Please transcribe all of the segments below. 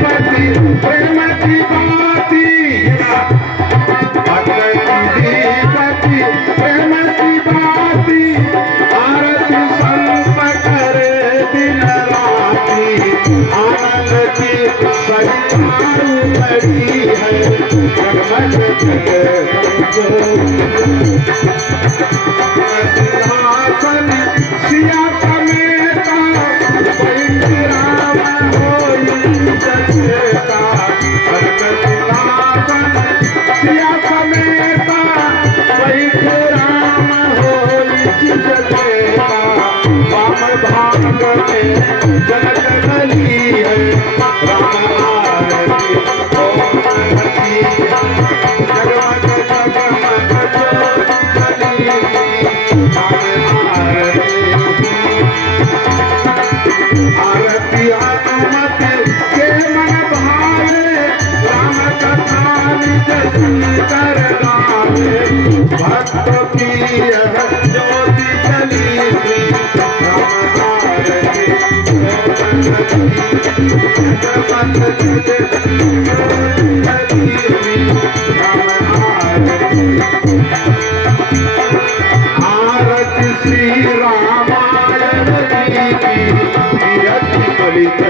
पति प्रेम की बाती पति प्रेम की बाती आरती संत करे दिन राती आनंद की सही मारू लगी है जगमग सिंहासन सिया समेता वही राम होई जगेता सिंहासन सिया समेता वही राम होई जगेता वाम भाग में जनक बली है राम आरती ओम हरि जगमग जगमग आरती अनुमति के मन भावे राम कथा निज कर गावे भक्त की यह ज्योति चली थी राम आरती जगमग आरती श्री रामायण की बलित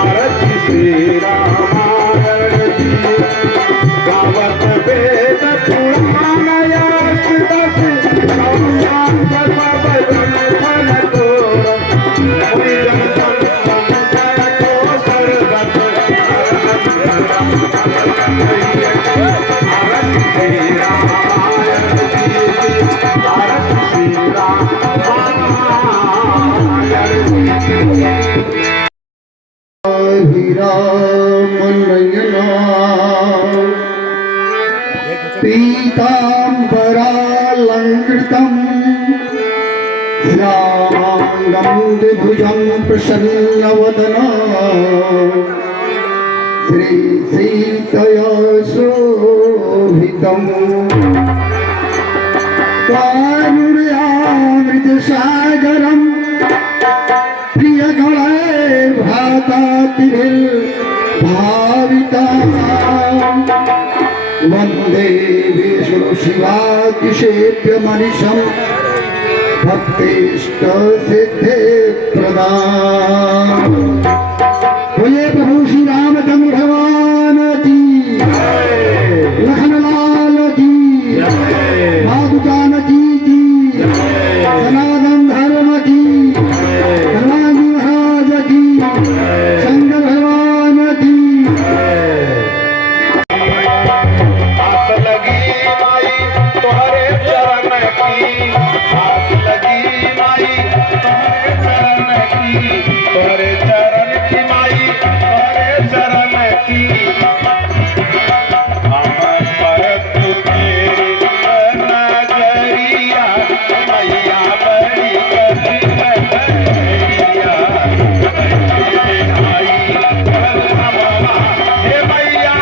आरती श्री रामायण गावत वेद पुराण यश दस पीताम्बरालङ्कृतम् श्यामाङ्गं द्विभुजं प्रसन्नवदनं श्रीसीतया शोभितम् कारुण्यामृतसागरं प्रियगणैर्भ्रातातिभिर्भावितम् वन्दे विष्णु शिवातिशेभ्य मनिषं भक्तेष्ट सिद्धे प्रदान बोले प्रभु श्री रामचंद्र भगवान की लखनलाल की माधु जानकी की सनातन धर्म की हनुमान जी महाराज की शंकर भगवान की तोहरे चरण की आस लगी माई तोहरे चरण की माई तोहरे चरण की हमर पर तू तेरी नजरिया मैया बड़ी करिया माई हे मैया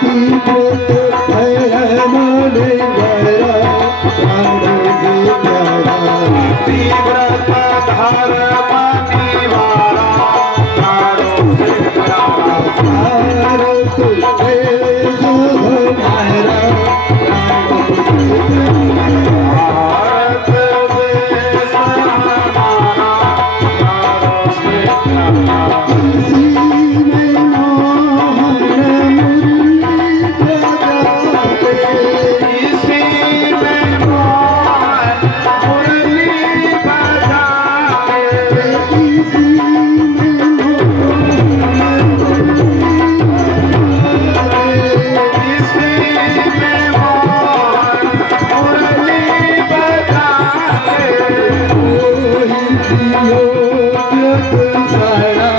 तीव्रत है मन गहरा प्राणों से प्यारा तीव्रत धर्म निवारा प्राणों से प्यारा भारत देश हमारा प्राणों से प्यारा भारत देश हमारा प्राणों से प्यारा इसी में मोहन मुरली बजाते इसी में मोहन मुरली बजाए इसी में मोहन मुरली बजाते इसी में मोहन मुरली बजाए कोई जियो जग सारा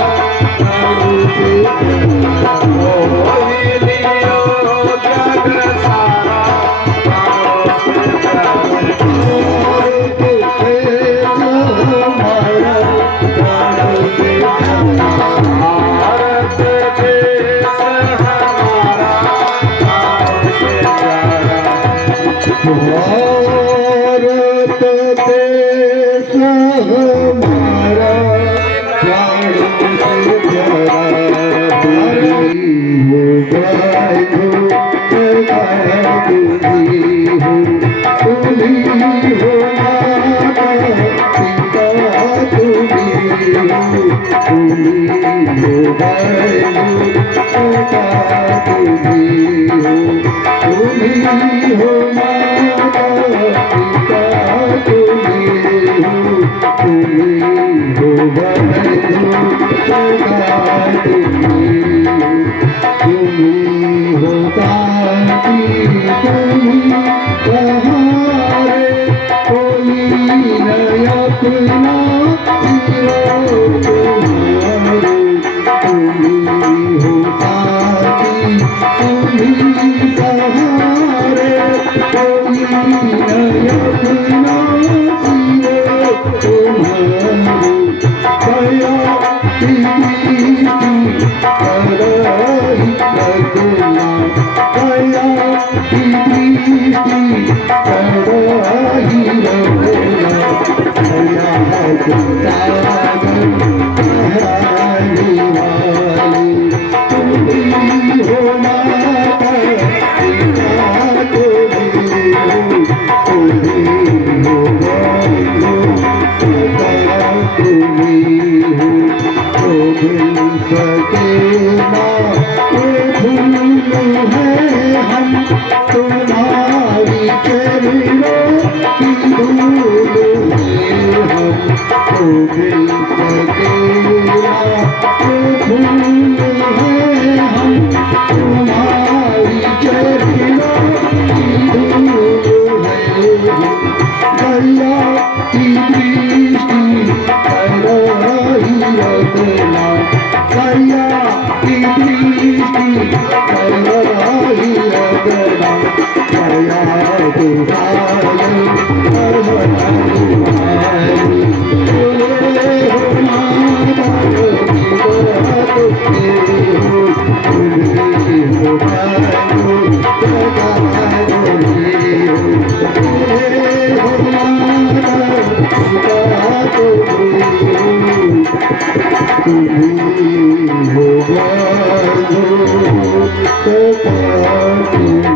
प्राणों से प्यारा कोई लियो जग सारा प्राणों से प्यारा भारत देश हमारा प्राणों से प्यारा भारत देश हमारा प्राणों से प्यारा भारत देश हमारा प्राणों से प्यारा हो गाय हो तुम्ही हो माता पिता तुम्ही हो गाय हो तुम्ही हो माता पिता तुम्ही हो गाय तुम्ही हो कांति तुम्ही सहारे कोई न अपना सिरो तुम्हारे तुम्ही हो कांति तुम्ही सहारे कोई न अपना सिरो तुम्हारे दया की दृष्टि करही रघुना दया की दृष्टि करही रघुना दया सागर कहानी वाली तुम्ही हो माता पिता तुम्ही हो बंधु सदा तुम्ही हो भूल सके ना ये भूल है हम तुम्हारी चरणों की धूल है हम भूल सके ना ये भूल है हम तुम्हारी चरणों की धूल है दया की दृष्टि करही रघुना दया की दृष्टि करही रघुना दया दुहाई करही भाई बोले हो माता पिता तुम्ही हो भाई सदा तुम्ही हो माता पिता तुम्ही हो बंधु सदा तुम्ही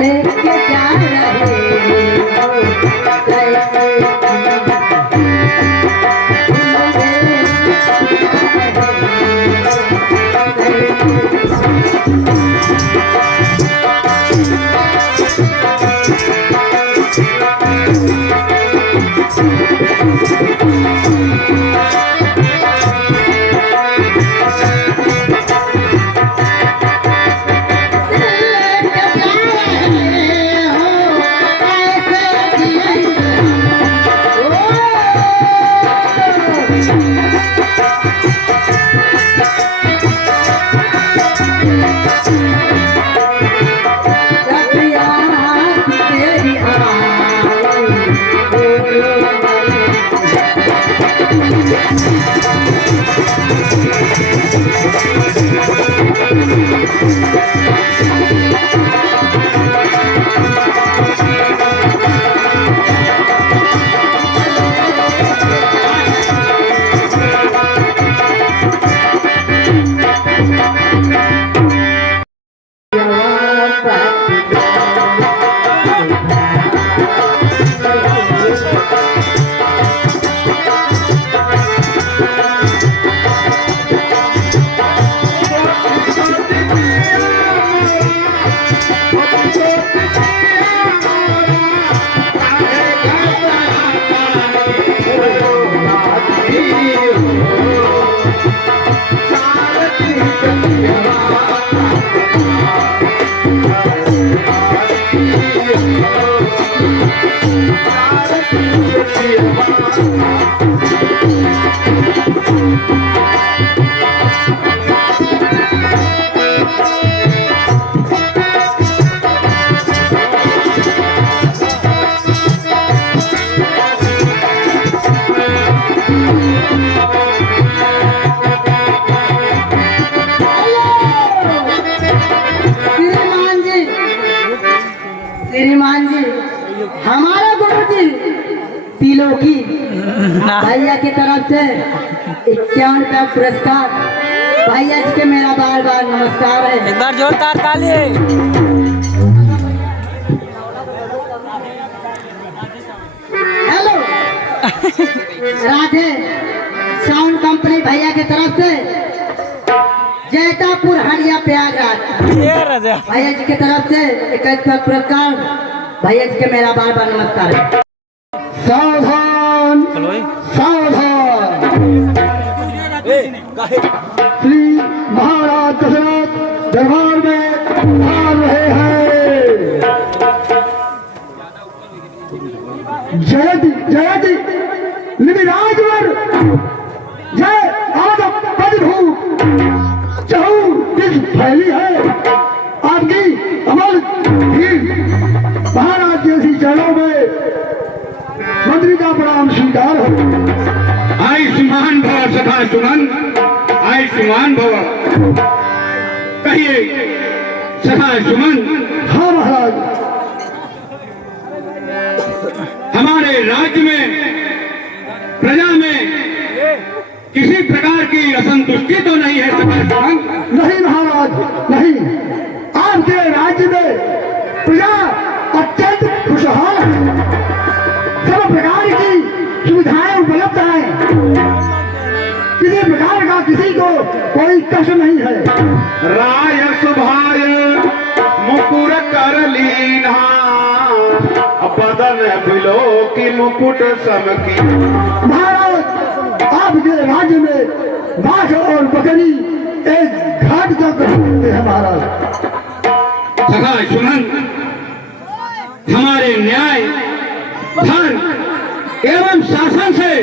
लेके जा रहे श्रीमान जी, हमारा गुरु जी तिलोकी भैया की तरफ से 51 का पुरस्कार। भैया जी के मेरा बार बार नमस्कार है। एक बार जोरदार ताली। हेलो राधे साउंड कंपनी भैया की तरफ से जैतापुर हरिया प्रयागराज ये राजा भैया जी की तरफ से 21 का पुरस्कार। भैया जी के मेरा बार बार नमस्कार है। सावधान चलो भाई। सावधान। श्री महाराज दशरथ दरबार में आ रहे हैं। जयति जयति निविराजवर जय आद पदभू चहु दिस फैली है आपकी अमल भीड़ महाराज जैसी चरणों में मंत्री का प्रणाम स्वीकार है। आयुष्मान भव सखा सुमन, आयुष्मान भव। कहिए सखा सुमन, हाँ महाराज, हमारे राज्य में प्रजा में किसी प्रकार की असंतुष्टि तो नहीं है सखा सुमन? नहीं महाराज नहीं, आपके राज्य में प्रजा अत्यंत खुशहाल है, सब प्रकार की सुविधाएं उपलब्ध हैं, किसी प्रकार का किसी को कोई कष्ट नहीं है। राय सुभाय मुकुर कर लीना, बदन बिलो की मुकुट समकी। महाराज आपके राज्य में बाघ और बकरी एक घाट तक रहते हैं महाराज। सखा सुमन, हमारे न्याय धर्म एवं शासन से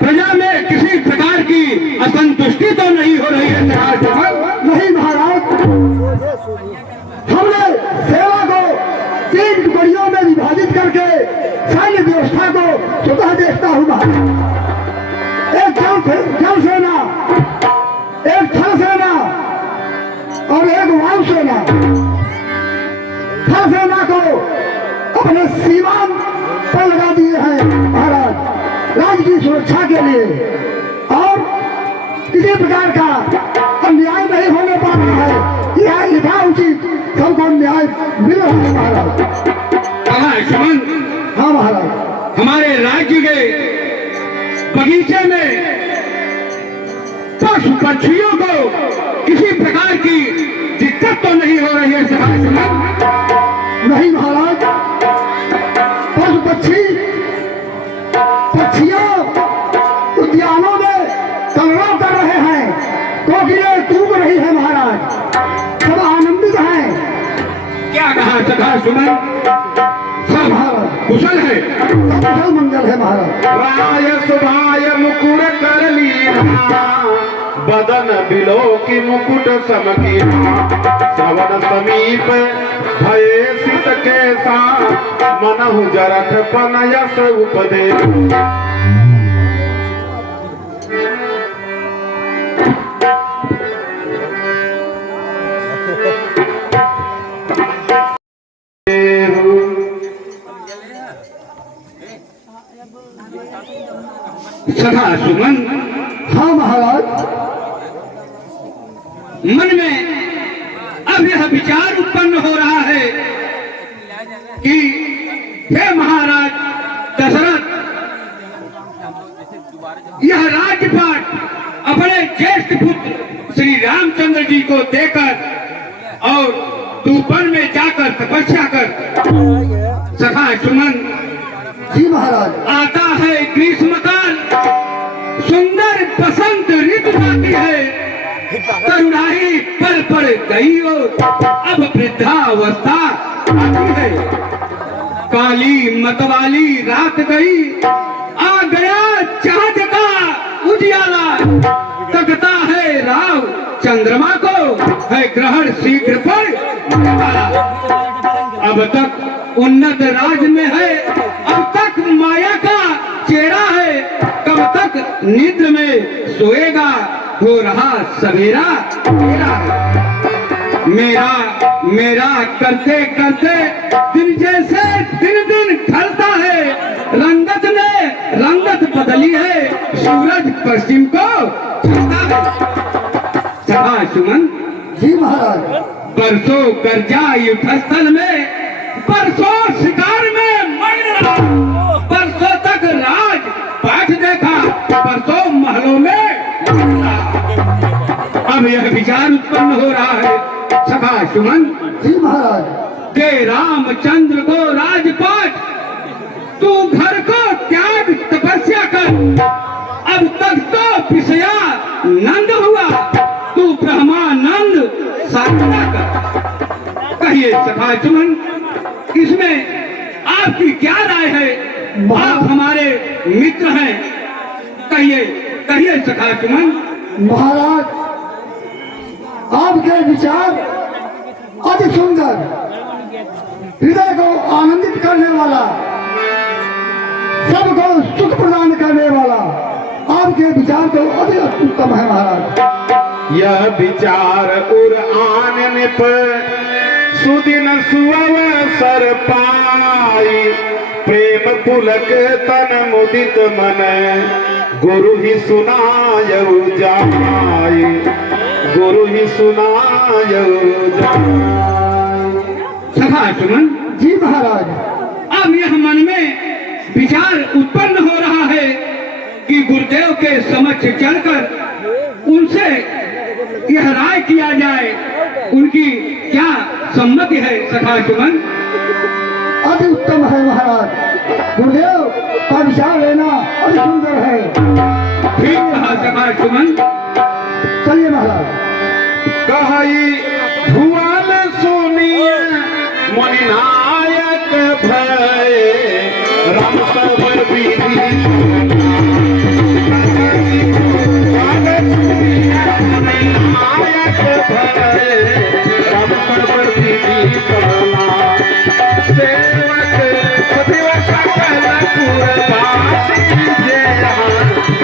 प्रजा में किसी प्रकार की असंतुष्टि तो नहीं हो रही है सखा सुमन? नहीं महाराज, हमने सेवा को 3 टुकड़ियों में विभाजित करके सैन्य व्यवस्था को स्वतः देखता हूँ महाराज। एक जल सेना, एक थल सेना और एक वायु सेना। थल सेना को अपने सीमा पर लगा दिए हैं महाराज राज्य की सुरक्षा के लिए, और किसी प्रकार का अन्याय नहीं होने पा रहा है। यह यथाउचित सबको न्याय मिल रहा है महाराज। सखा सुमन, हाँ महाराज, हमारे राज्य के बगीचे में पशु पक्षियों को किसी प्रकार की दिक्कत तो नहीं हो रही है सखा सुमन? नहीं महाराज, पशु पक्षियों उद्यानों में कलरव कर रहे हैं, कोकिलें कूक रही है महाराज, सब आनंदित हैं। क्या कहा सखा सुमन? सब कुशल है, कुशल मंगल है महाराज। राय सुभाय मुकुर कर लीना, बदन बिलो की मुकुट समकी। श्रवण समीप भये सित के सा, मनहु जरठ पनयस उपदे। सखा सुमन, हाँ महाराज, मन में अब यह विचार उत्पन्न हो रहा है कि हे महाराज दशरथ, यह राज्यपाट अपने ज्येष्ठ पुत्र श्री रामचंद्र जी को देकर और तूफान में जाकर तपस्या कर। सखा सुमन, जी महाराज, आता है ग्रीष्मकाल, सुंदर बसंत ऋतु आती है, तरुणाई पल पल गई और अब वृद्धावस्था आती है। काली मतवाली रात गई, आ गया चाँद का उजियाला, तकता है राव चंद्रमा को, है ग्रहण शीघ्र पर होने वाला। अब तक उन्नत राज में है, अब तक माया का चेहरा है, कब तक निद्र में सोएगा, हो रहा सवेरा मेरा मेरा मेरा करते करते दिन जैसे दिन दिन ढलता है, रंगत ने रंगत बदली है, सूरज पश्चिम को ढलता है। सभा सुमन, जी महाराज, बरसों गर्जा युद्धस्थल में, बरसों शिकार में मग्न रहा, बरसों तक राज पाठ देखा, बरसों महलों में अब यह विचार उत्पन्न हो रहा है सखा सुमन, जी महाराज, दे रामचंद्र को राजपाट, तू घर को त्याग तपस्या कर, अब तक तो पिसया नंद हुआ, तू ब्रह्मानंद साधना कर। कहिए सखा सुमन, इसमें आप आपकी क्या राय है? आप हमारे मित्र हैं, कहिए कहिए सखा सुमन। महाराज, आपके विचार अति सुंदर, हृदय को आनंदित करने वाला, सबको सुख प्रदान करने वाला आपके विचार तो अति उत्तम है महाराज। यह विचार उर आनने पर सुदिन सुअवसर पाई, प्रेम पुलक तन मुदित मन, गुरु ही सुनायउ जाय, गुरु ही सुनायउ जाय। सखा सुमन जी महाराज, अब यह मन में विचार उत्पन्न हो रहा है कि गुरुदेव के समक्ष चलकर उनसे यह राय किया जाए, उनकी क्या सम्मति है सखा सुमन? अति उत्तम है महाराज, गुरुदेव का विचार लेना अति सुंदर है। ठीक कहा सखा सुमन। चलिए महाराज। कही भुवन सुनिए मुनिनायक भय, राम सबर विधि नायक भय, राम सबर विधि सबला, सेवक सदैव सकल पुरवासी, जय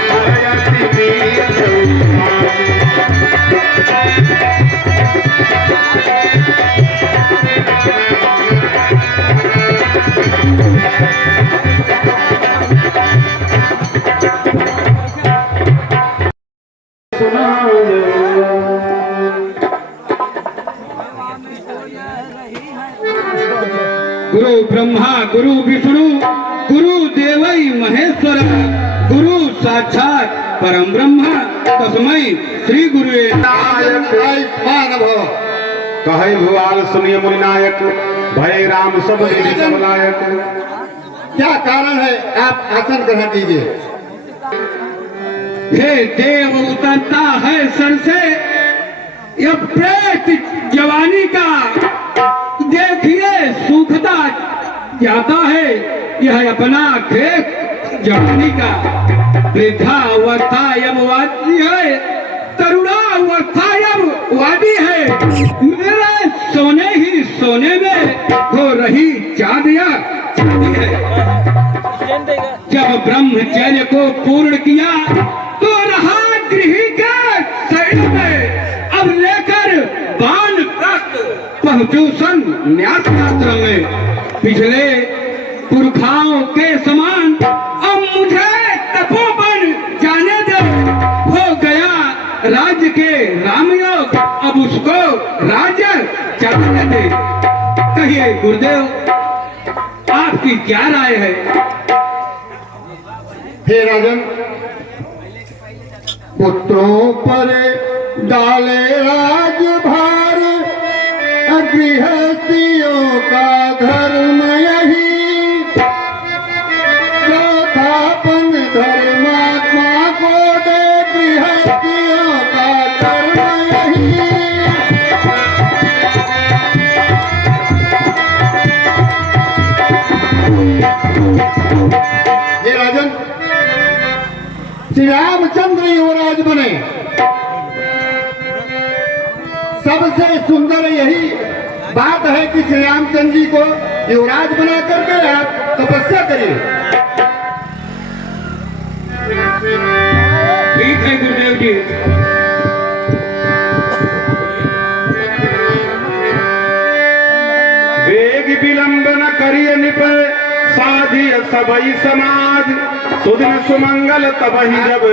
हरयति वीर गुरु ब्रह्मा गुरु विष्णु गुरु देवई महेश्वर, गुरु साक्षात परम ब्रह्म, तस्मै श्री गुरुवे नायक। कहे भुआल सुनिए मुनिनायक, भय राम सब विधि सब लायक। क्या कारण है? आप आसन ग्रहण कीजिए। हे देव उतरता है सर से यह प्रेत जवानी का, देखिए सूखता जाता है यह अपना खेत जवानी का। वृद्धावस्था यम वादी है, तरुणावस्था यम वादी है, मेरे सोने ही सोने में हो रही चांदिया चांदी है। जब ब्रह्मचर्य को पूर्ण किया तो रहा गृह के शरीर में, अब लेकर बाण तक पहुंचू सन न्यास यात्रा में। पिछले पुरखाओं के समान अब मुझे तपोवन जाने दो, हो गया राज्य के रामयोग, अब उसको राज्य चलाने दे। कहिए गुरुदेव आपकी क्या राय है? हे राजन, पुत्रों पर डाले राजभार, गृहस्थियों का धर्म यही, चौथापन धर्मात्मा को दे, गृहस्थियों का धर्म यही। हे राजन, श्री रामचंद्र युवराज बने, सबसे सुंदर यही बात है कि श्री रामचंद्र जी को युवराज बना करके आप तपस्या करिए। ठीक है गुरुदेव जी। वेग विलंब न करिय निप, साधिय सबई समाज, सुदिन सुमंगल तबहि जब,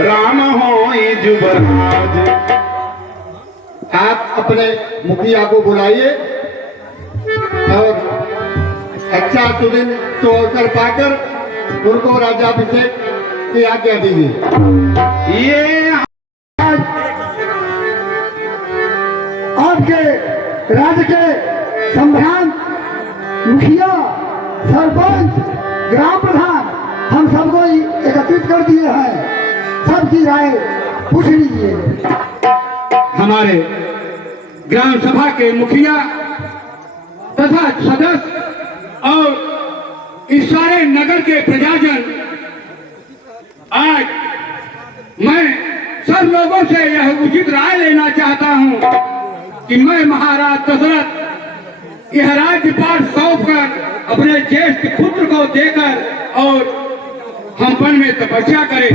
राम होई जुबराज। आप अपने मुखिया को बुलाइए और अच्छा सुदिन सुअवसर पाकर उनको राज्याभिषेक की आज्ञा दीजिए। ये आपके राज्य के संभ्रांत, मुखिया, सरपंच, ग्राम प्रधान, हम सबको एकत्रित कर दिए हैं। सबकी राय पूछ लीजिए। हमारे ग्राम सभा के मुखिया तथा सदस्य और इस सारे नगर के प्रजाजन, आज मैं सब लोगों से यह उचित राय लेना चाहता हूं कि मैं महाराज दशरथ यह राज्यपाठ सौंप कर अपने ज्येष्ठ पुत्र को देकर और हम वन में तपस्या करें।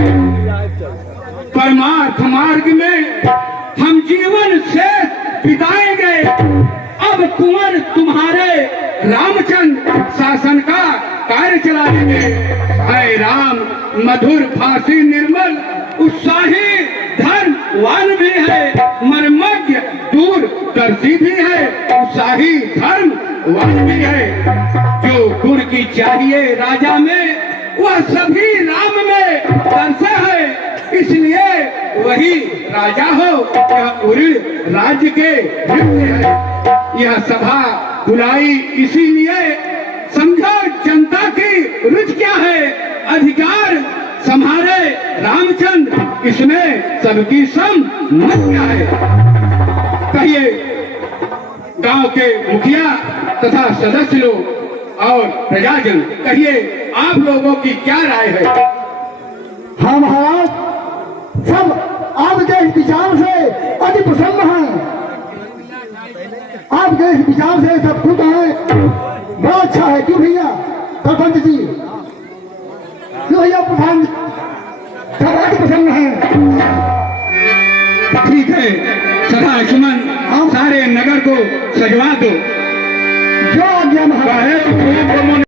परमार्थ मार्ग में हम जीवन से बिताएंगे। अब कुंवर तुम्हारे रामचंद्र शासन का कार्य चलाएंगे। है राम मधुर भाषी निर्मल उत्साही धर्मवान भी है, मर्मज्ञ दूरदर्शी भी है, उत्साही धर्मवान भी है। जो गुण की चाहिए राजा में वह सभी राम में दर्शा है, इसलिए वही राजा हो। यह पूरे राज्य के हित है। यह सभा बुलाई इसीलिए समझो जनता की रुचि क्या है, अधिकार संभाले रामचंद्र, इसमें सबकी सम्मत क्या है। कहिए गांव के मुखिया तथा सदस्य लोग और प्रजाजन, कहिए आप लोगों की क्या राय है। हाँ महाराज, सब आपके इस विचार से अति प्रसन्न हैं। आपके इस विचार से सब खुश हैं। बड़ा अच्छा है। क्यों भैया सरपंच जी, क्यों भैया प्रधान, सब अति प्रसन्न हैं। ठीक है सदा सुमन, सारे नगर को सजवा दो। जो आज्ञा महाराज।